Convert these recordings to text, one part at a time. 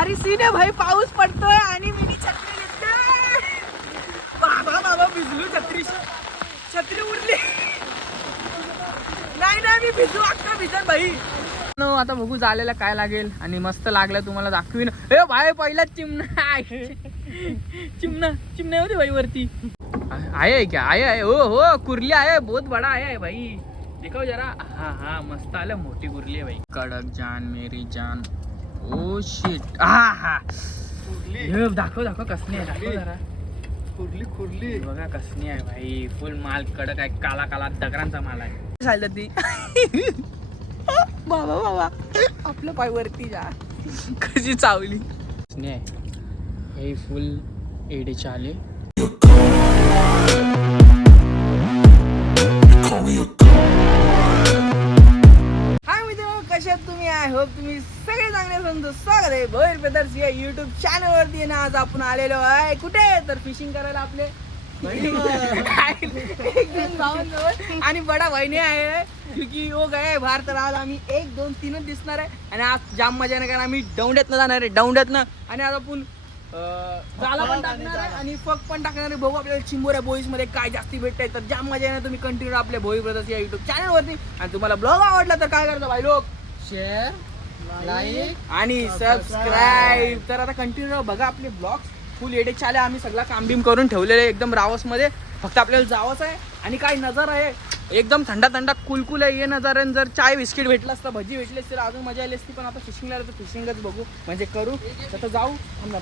भारी सीन आहे भाई. पाऊस पडतोय आणि मी छत्री घेतली. बाबा बाबा भिजलो. छत्री उडली. नाही मी भिजू अख्खा भिजन भाई. आता बघू झालेला काय लागेल आणि मस्त लागलं तुम्हाला दाखवीन. ए भाई पहिलाच चिमणा होते भाई वरती. आहे क्या? आहे हो कुर्ली आहे. बहुत बडा आहे भाई. दिखाओ जरा. हा मस्त आलं. मोठी कुर्ली आहे भाई. कडक जान मेरी जान. Oh shit. हा दाखव कसनी आहे. दाखव जरा. कुर्ली बघा कसनी आहे भाई. फुल माल कडक आहे. काला दगडांचा माल आहे. चालत ती. बाबा आपलं पाय वरती जा. कशी चावली. हे फुल एडीचे आले. हाय मित्रांनो, कशात तुम्ही? आय होप तुम्ही सगळे चांगले असाल. स्वागत आहे भोईर ब्रदर्स या युट्यूब चॅनल वरती. ना आज आपण आलेलो आहे कुठे तर फिशिंग करायला. आपले एक दोन भावांजवळ आणि बडा बहिणी आहे. क्योंकि वो गए बाहेर. तर आज आम्ही 1 2 3 दिसणार आहे. आणि आज जाम मजा नाही कारण आम्ही दौंड्यातनं जाणार आहे. दौंड्यातनं आणि आज आपण जाला पण टाकणार आहे आणि फक पण टाकणार आहे. बघू आपल्याला चिंबोऱ्या बोईस मध्ये काय जास्ती भेटत आहे. तर जाम मजा येणार. तुम्ही कंटिन्यू आपल्या भोई ब्रदर्स या युट्यूब चॅनल वरती. आणि तुम्हाला ब्लॉग आवडला तर काय करता भाई लोक? शेअर, लाईक आणि सबस्क्राईब. तर आता कंटिन्यू बघा आपले ब्लॉग्स. फुल एडे चाले. आम्ही सगळा काम बिम करून ठेवलेले एकदम रावस मध्ये. फक्त आपल्याला जावंच आहे. आणि काय नजर आहे एकदम थंडा कुलकुल आहे. ये नजर. जर चाय बिस्किट भेटलं असतं, भजी भेटली असती तर अजून मजा आली असती. पण आता फिशिंगला तर फिशिंगच बघू म्हणजे करू. तर जाऊ.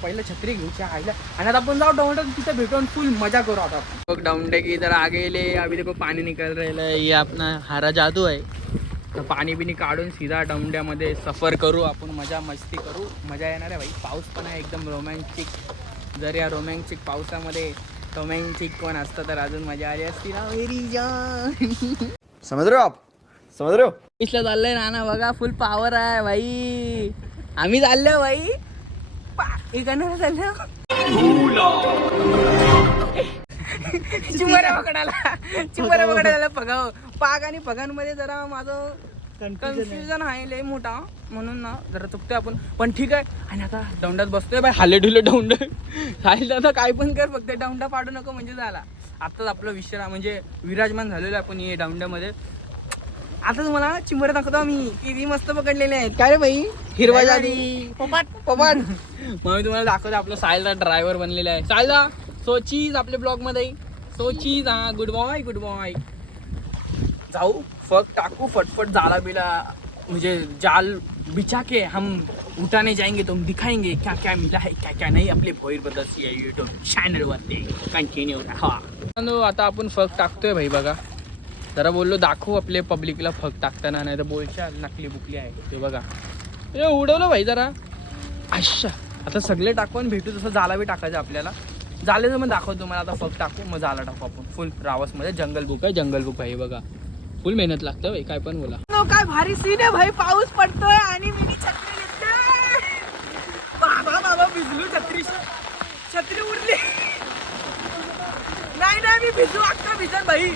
पहिलं छत्री घेऊच्या आईला. आणि आता आपण जाऊ डाउंडे. तिथे भेटून फुल मजा करू. आता बघ डाउंडे की जरा आगे ले. अभी देखो पानी निकल रहा है. ये अपना हरा जादू आहे. तर पाणी बिनी काढून सीधा डाउंड्यामध्ये सफर करू आपण. मजा मस्ती करू. मजा येणार आहे भाई. पाऊस पण आहे एकदम रोमॅन्टिक. जर या रोमॅन्टिक पावसामध्ये रोमॅन्टिक कोण असतं तर अजून मजा आली असती ना मेरी जान. समझ रहे हो आप? समझ रहे हो? इसला चाललंय नाना बघा. फुल पावर आहे भाई. आम्ही चाललो भाई. चाललो चिंबऱ्या पकडायला पगाव. पाग आणि पगांमध्ये जरा माझं कन्फ्युजन आहे लय मोठा. म्हणून ना जरा चुकतोय आपण. पण ठीक आहे. आणि आता दौंडात बसतोय बाय. हाले ढुले दौंड. साहिल आता काय पण कर फक्त दौंडा पाडू नको म्हणजे झाला. आताच आपला विश्राम म्हणजे विराजमान झालेला आपण ये दौंड्यामध्ये. आता तुम्हाला चिंबऱ्या दाखवतो आम्ही. किती मस्त पकडलेले आहेत. काय रे भाई? हिरवा जादी पोपाट. मग मी तुम्हाला दाखवतो. आपला साहिलचा ड्रायव्हर बनलेला आहे. साहिलदा सोचीज आपल्या ब्लॉग मध्ये. सोचीज. हा गुड बॉय. जाऊ फक टाकू फटफट जाला बिला. मुझे जाल बिछा के हम उठाने जाएंगे तो हम दिखाएंगे क्या क्या मिला है क्या क्या नहीं. आपले भोईर ब्रदर्स या यूट्यूब चॅनल वरती कंटिन्यू राहा. आता आपण फक टाकतोय भाई बघा. जरा बोललो दाखवू आपले पब्लिकला फक टाकताना. नाही तर बोलच्या नकली बुकली आहे ते बघा. हे उडवलं भाई जरा. अच्छा आता सगळे टाकून भेटू. तसं जाला बी टाकायचं आपल्याला. झाले तर मग दाखवतो तुम्हाला. आता फक टाकू मग जाला टाकू आपण. फुल रावस मध्ये जंगल बुक आहे. जंगल बुक भाई बघा. फुल मेहनत लागतं भाई. काय पण बोला. काय भारी सीन आहे भाई. पाऊस पडतोय आणि मी छत्री घेतली. बाबा भिजलो. छत्री उडली. नाही मी भिजू अख्खा भिजन भाई.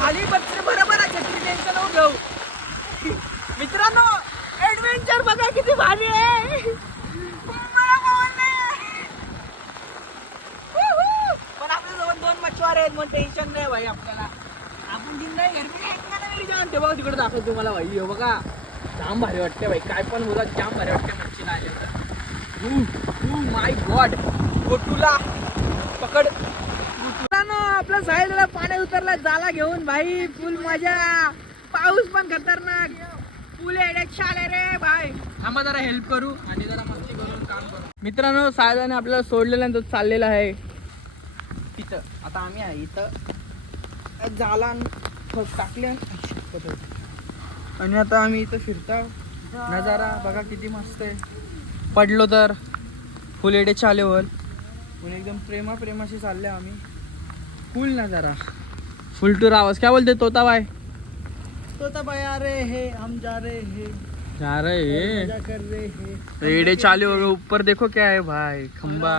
खाली बघते बरोबर आहे. छत्री टेन्शन नको घेऊ. मित्रांनो ऍडव्हेंचर बघा किती भारी आहे. पण आपल्या जवळ 2 मच्छवारे आहेत. मग टेन्शन नाही भाई आपल्याला. आपण जिंदा घरची जाण ते बघा. तिकडे दाखवतो तुम्हाला भाई. हे बघा जाम भारी वाटते भाई. काय पण बोला जाम भारी वाटते मच्छीला आले. माय गॉड. गोटूला पकड. आपला साईडला पाण्यात उतरला जाला घेऊन भाई. फुल मजा. पाऊस पण खतरनाक. फुल एड्यात शाले रे भाई. आम्हा जरा हेल्प करू आणि जरा मस्ती करून काम करू. मित्रांनो साहेबाने आपल्याला सोडलेला तो चाललेला आहे तिथं. आता आम्ही आहे इथं. जाला टाकले आणि आता आम्ही इथं फिरतो. नजारा बघा किती मस्त आहे. पडलो तर फुल एडे चालेवर. फुल एकदम प्रेमाशी चालले आम्ही. फुल नजारा. फुल टूर आवाज. क्या बोलते तोता बाय आ रहे हैं हम जा रहे हैं कर रहे हैं. एडे चाले वगैरे ऊपर देखो क्या है भाई. खंबा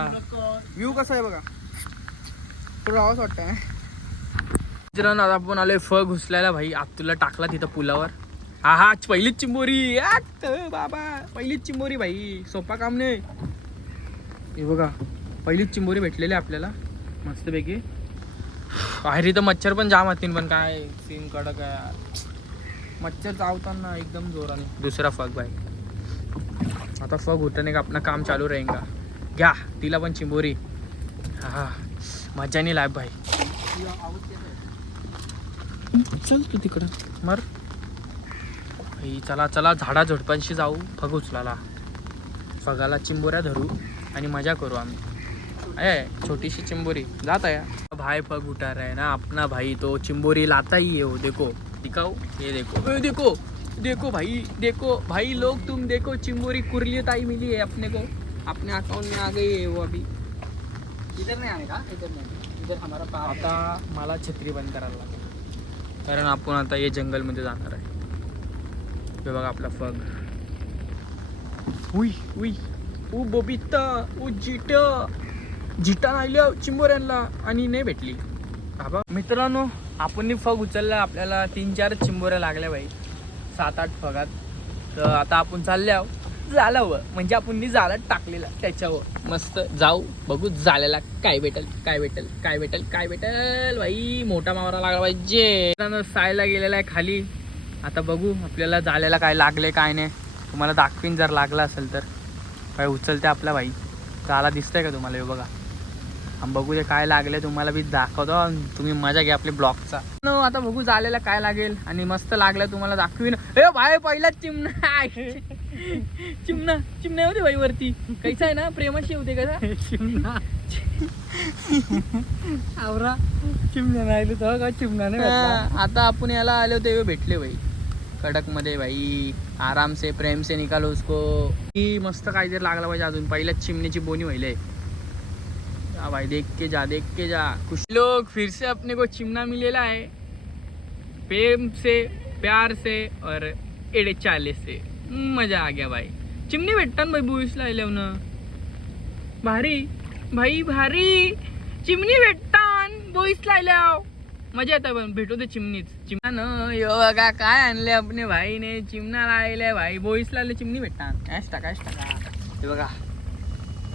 व्यू कसा आहे बघा. थोडं आवाज वाटतंय. मित्रांनो आता आपण आलोय फळ घुसल्याला भाई. आत तुला टाकला तिथं पुलावर. हा पहिलीच चिंबोरी आत, बाबा पहिलीच चिंबोरी भाई, सोपा काम नाही. हे बघा पहिलीच चिंबोरी भेटलेली आहे आपल्याला मस्तपैकी. बाहेर इथं मच्छर पण जाम होतील, पण काय सीन कडक आहे यार. मच्छर चावताना एकदम जोराने. दुसरा फग भाई, आता फग उठने का अपना काम चालू रहेगा. घ्या तिला पण चिंबोरी. हा मजा नाही लाभ भाई. चल तू तिकडं मर भाई. चला चला झाडा झुडपांशी जाऊ, फग उचलाला. फगाला चिंबोऱ्या धरू आणि मजा करू आम्ही. आहे छोटीशी चिंबोरी जात आहे भाई. फग उठा रहा है ना अपना भाई, तो चिंबोरी लाता ही है वो. देखो दिखाओ, ये देखो, ये देखो देखो भाई, देखो भाई लोग तुम देखो, चिंबोरी कुर्लियत आई मिली है अपने को. अपने अकाउंट में आ गई है वो. अभी इधर नहीं आने का, इधर नहीं, इधर हमारा काम. आता मला छत्री बंद करायला लागेल, कारण आपण आता ये जंगलमध्ये जाणार आहे. हे बघा आपला फग. उई उई उ बबिता उ जिटा नाही चिंबोऱ्यांना आणि नाही भेटली. बाबा मित्रांनो, आपण फग उचलला. आपल्याला 3-4 चिंबोऱ्या लागल्या बाई 7-8 फगात. तर आता आपण चालले आहो जाल्यावर, म्हणजे आपण जाळ्यात टाकलेला त्याच्यावर. मस्त जाऊ बघू जाल्याला काय भेटल काय भेटल काय भेटल काय भेटल. बाई मोठा मावरा लागला पाहिजे. सायला गेलेला आहे खाली. आता बघू आपल्याला जाल्याला काय लागले काय नाही. तुम्हाला दाखवीन जर लागला असेल तर. काय उचलते आपला भाई, जाळा दिसतंय का तुम्हाला? हे बघा बघू दे काय लागले, तुम्हाला बी दाखवतो. तुम्ही मजा घ्या आपल्या ब्लॉगचा. आता बघू जालेला काय लागेल, आणि मस्त लागलं तुम्हाला दाखवीन. ए भाई पहिलाच चिमणा चिमणा चिमणा होते भाई वरती. कैसा आहे ना, प्रेमाशी होते कसा चिमणा. आवरा चिमण्या नाही का, चिमणा नाही. आता आपण याला आले होते भेटले भाई कडक मध्ये भाई. आराम से प्रेम से निकालो उसको. ही मस्त काहीतरी लागला पाहिजे अजून. पहिल्याच चिमण्याची बोनी व्हायले भाई. देख के जा. कुछ लोग फिर से अपने को चिमना मिलेला है, प्रेम से प्यार से और एडे चाले से. मजा आ गया भाई. चिमनी भेटतान भाई बुईसला आल्यावर. भारी भाई भारी चिमनी भेटतान बुईसला आल्यावर. मजा येतं पण भेटू दे चिमनीच. चिमना न यो बघा काय आणले अपने भाई ने. चिमना लायले भाई. बोईसला आले चिमनी भेटतान. कॅश टाका हे बघा.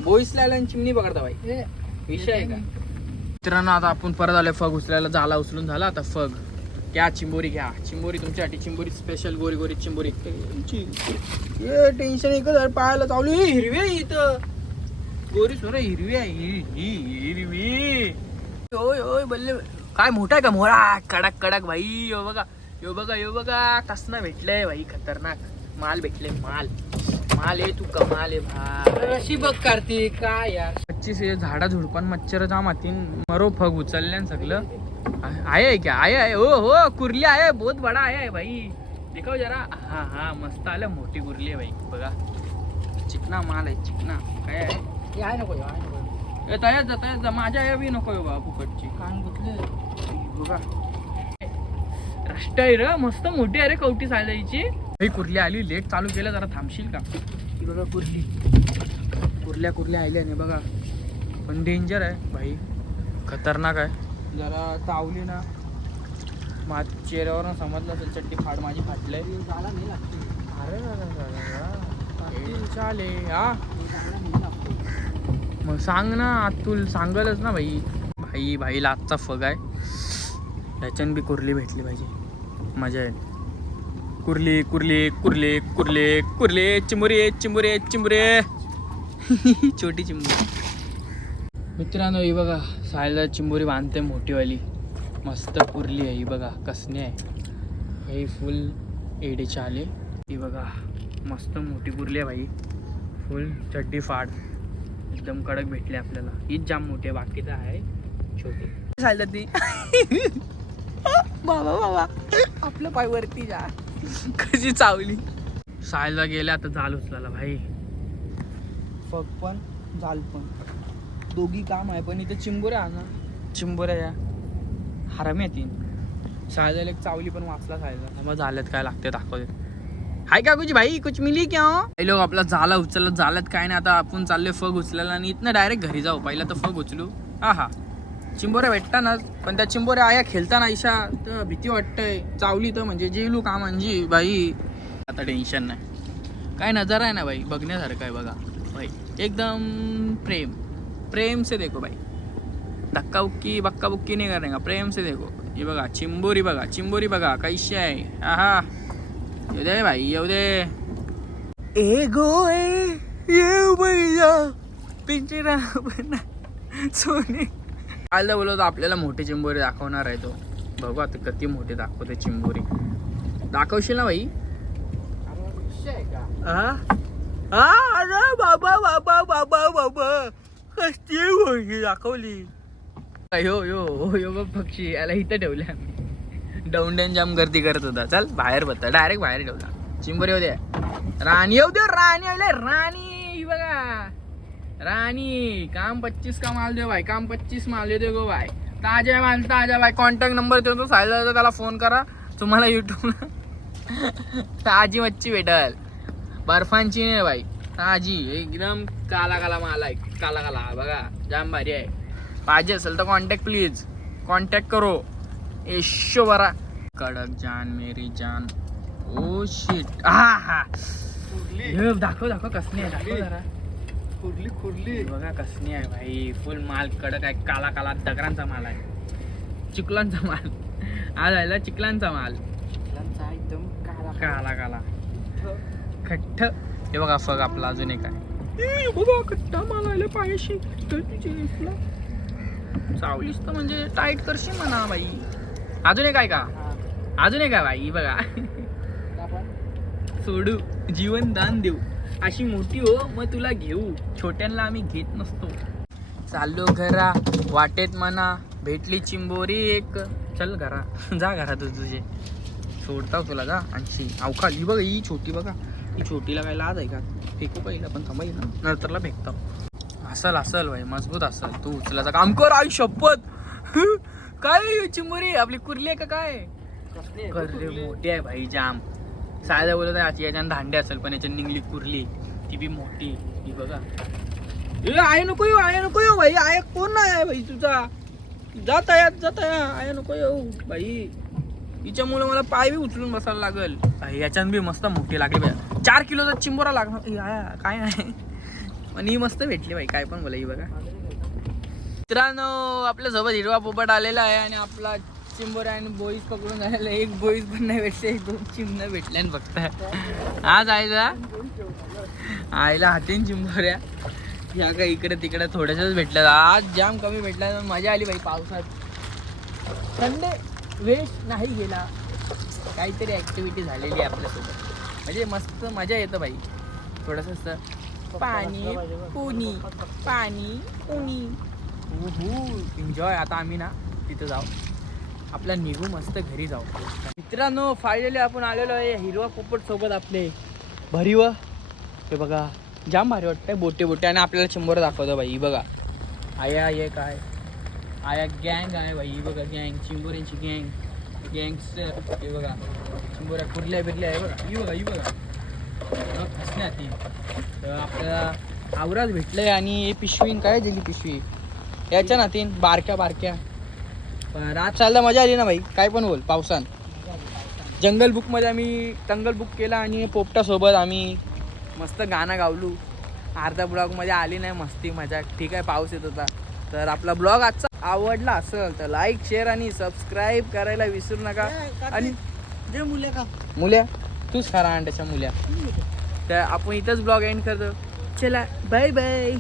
बोईसला आल्यावर चिमनी पकडता भाई. विषय आहे का मित्रांनो? आता आपण परत आले फग उचलायला. झाला उचलून झाला. आता फग घ्या, चिंबोरी घ्या. चिंबोरी तुमच्यासाठी. चिंबोरी स्पेशल गोरी गोरी चिंबोरी. ये टेन्शन एक पाहायला चावली. हिरवी आहे इथं गोरी सोर. हिरवी आहे हिरवी. होय होय बल्ले. काय मोठा आहे का मोरा? कडक कडक भाई. यो बघा यो बघा यो बघा कसना भेटलंय भाई. खतरनाक माल भेटले. माल माल आहे तू कमाल आहे भाई. अशी बघ करते काय यार. 25 झाडा झुडपान मच्छर जाम आतीन. मरो फग उचलल्यान सगळं. आहे क्या? आहे हो हो कुर्ली आहे. बहुत बडा आहे भाई. देखाव जरा. हा मस्त आलं. मोठी कुर्ली आहे भाई. बघा चिकना माल आहे. चिकना काय आहे नको तयाच माझ्या या बी नको बा फुकटची. कान गुतले बघा. राष्ट्र आहे र मस्त मोठी आहे रे. कवटी सायलाची ही कुर्ली आली. लेट चालू केलं जरा थांबशील का? ही बघा कुर्ली. कुर्ल्या आल्या नाही बघा. पण डेंजर आहे भाई. खतरनाक आहे. जरा चावली ना चेहऱ्यावर समजलं असेल. चड्डी फाड माझी फाटलंय. झाला नाही लागते. अरे चाले हा मग सांग ना. अतुल सांगलच ना भाई. भाई लाचचा फग आहे. त्याच्यान बी कुर्ली भेटली पाहिजे. मजा आहे. कुर्ली कुर्ली कुर्ली कुर्ली कुर्ली चिंबोरी चिंबोरी चिंबोरी. छोटी चिंबोरी. मित्रांनो ही बघा सायला चिंबोरी बांधते मोठीवाली. मस्त कुर्ली आहे ही बघा. कसने आहे हे फुल एडीचे आले. ही बघा मस्त मोठी कुर्ली आहे भाई. फुल चड्डी फाड एकदम कडक भेटले आपल्याला. हीच जाम मोठी आहे. बाकीचं आहे छोटी. सायला ती बाबा आपलं पाय वरती जा. कशी चावली. सायला गेल्या आता जाल उचलाला भाई. फग पण जाल पण दोघी काम आहे. पण इथे चिंबोऱ्या ना. चिंबोऱ्या या हरामी येतील. सायला एक चावली पण वाचला सायला. मग झाल्यात काय लागते दाखवते. हाय का कुछ भाई कुछ मिली क्या? हे लोक आपला झाला उचलत झाल्यात काय नाही. आता आपण चालले फग उचलायला आणि इथनं डायरेक्ट घरी जाऊ. पहिला तर फग उचलू. हा चिंबोऱ्या भेटतानाच, पण त्या चिंबोऱ्या आया खेळताना इशा तर भीती वाटतंय. चावली तर म्हणजे जेलू का म्हणजे बाई. आता टेन्शन नाही. काय नजारा आहे ना भाई, बघण्यासारखं आहे बघा भाई. एकदम प्रेम से देखो भाई. धक्का बुक्की बक्का बुक्की नाही करणे का, प्रेम से देखो. हे बघा चिंबोरी बघा कैशी आहे. आहा येऊ दे भाई येऊ दे. ए गोए ये भैया पिंजरा बना सोने. आलदा बोलतो आपल्याला मोठी चिंबोरी दाखवणार आहे तो. बघू आता किती मोठी दाखवते चिंबोरी. दाखवशील ना भाई. अरे बाबा कसली मोठी दाखवली. यो बघ पक्षी याला इथं ठेवले आम्ही. डौंड्यान जाम गर्दी करत होता. चल बाहेर बघता, डायरेक्ट बाहेर ठेवला. चिंबोरी येऊ दे, राणी येऊ दे. राणी आले, राणी बघा. राणी काम 25 का माल दे भाई, काम 25 माल दे गो भाई. ताजा माल ताजा भाई. कॉन्टॅक्ट नंबर देतो सायला, त्याला फोन करा. तुम्हाला युट्यूबला ताजी मच्छी भेटल. बर्फांची नाही भाई, ताजी एकदम काला माल आहे. काला बघा जाम भारी आहे. पाहिजे असेल तर कॉन्टॅक्ट प्लीज कॉन्टॅक्ट करो. एशो बरा कडक जान मेरी जान. Oh shit. हा दाखव कसली आहे. दाखव जरा. खुडली बघा कसली आहे भाई. फुल माल कडक आहे. काला दगरांचा माल आहे. चिखलांचा माल. आज आला चिखलांचा माल. एकदम काला खट्ट. हे बघा फग आपला अजून एक आहे. बघा खट्टा माल आला पायाशी. चावलीस तर म्हणजे टाईट करशील म्हणा बाई. अजून एक आहे का. अजून एक आहे बाई बघा. सोडू जीवन दान देऊ. अशी मोठी हो मग तुला घेऊ. छोट्यांना आम्ही घेत नसतो. चाललो घरा वाटेत म्हणा भेटली चिंबोरी एक. चल घरा जा घरा तुझे. सोडता तुला जा. आणखी अवकाळी बघा ही छोटी बघा. ही छोटीला काय लाज आहे का. फेकू पहिला पण थांबाई ना नंतरला फेकतो. असल भाई मजबूत असल. तू उचलायचं काम कर. आई शपथ. काय चिंबोरी आपली कुर्ली आहे का काय. कर्रे मोठी आहे भाई जाम. सायदा बोलत आहे याच्यानं धांडे असेल पण याच्यात निघली कुर्ली. ती बी मोठी. ही बघा. आय नको येऊ भाई. आय कोण आहे भाई तुझा. जाता आय नको येऊ भाई. हिच्यामुळे मला पाय बी उचलून बसायला लागल. याच्यानं बी मस्त मोठी लागली भाई. 4 किलोचा चिंबोरा लागणार. काय आहे आणि ही मस्त भेटली भाई. काय पण बोला. ही बघा मित्रांनो आपल्यासोबत हिरवा पोपट आलेला आहे आणि आपला चिंबोऱ्या आणि बोईस पकडून झालेला. एक बोईस पण नाही भेटले. 2 चिमण्या भेटल्या फक्त. आज आईला हातीन चिंबोऱ्या ह्या काय इकडे तिकडे थोड्याशाच भेटल्या. आज जाम कमी भेटल्या. मजा आली भाई. पावसात संडे वेस्ट नाही गेला. काहीतरी ॲक्टिव्हिटी झालेली आहे आपल्यासोबत. म्हणजे मस्त मजा येतं भाई. थोडंसं असतं पाणी पुनी एन्जॉय. आता आम्ही ना तिथं जाऊ. आपल्या निघू मस्त घरी जाऊ. मित्रांनो फायनली आपण आलेलो आहे हिरवा पोपट सोबत आपले भरीव. ते बघा जाम भारी वाटतंय. बोटे आणि आपल्याला चिंबोरा दाखवतो भाई. बघा आया हे काय आया गँग आहे भाई. बघा गँग चिंबोऱ्यांची गँगस्टर. हे बघा चिंबोऱ्या कुर्ल्या बिरल्या आहे बघा. ही बघा फसण्यात ती. तर आपल्याला आवराच भेटलंय आणि पिशवी काय दिली पिशवी याच्या नातीन बारक्या. पण आज चालला मजा आली ना भाई. काय पण बोल. पावसान जंगल बुकमध्ये आम्ही टंगल बुक केला आणि पोपटासोबत आम्ही मस्त गाणं गावलू. अर्धा ब्लॉगमध्ये आली नाही मस्ती मजा. ठीक आहे पाऊस येत होता. तर आपला ब्लॉग आजचा आवडला असेल तर लाईक शेअर आणि सबस्क्राईब करायला विसरू नका. आणि जे मुल्या तूच खरा अंड्याच्या मुल्या. तर आपण इथंच ब्लॉग एंड करतो. चला बाय बाय.